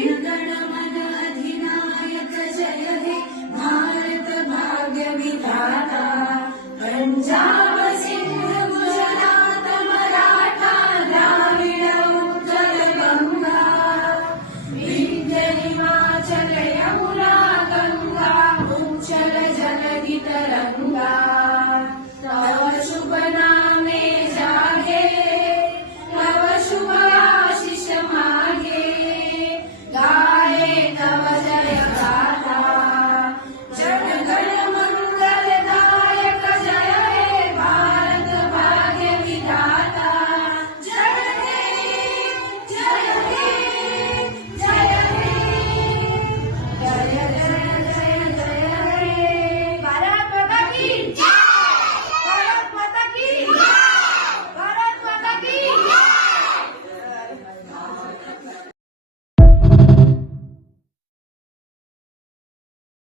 गणमन अधिनायक जय हे भारत भाग्य विधाता। पंजाब सिंध गुजरात मराठा द्राविड उत्कल गंगा, विंध्य हिमाचल यमुना गंगा उच्चल जलधि तरंगा।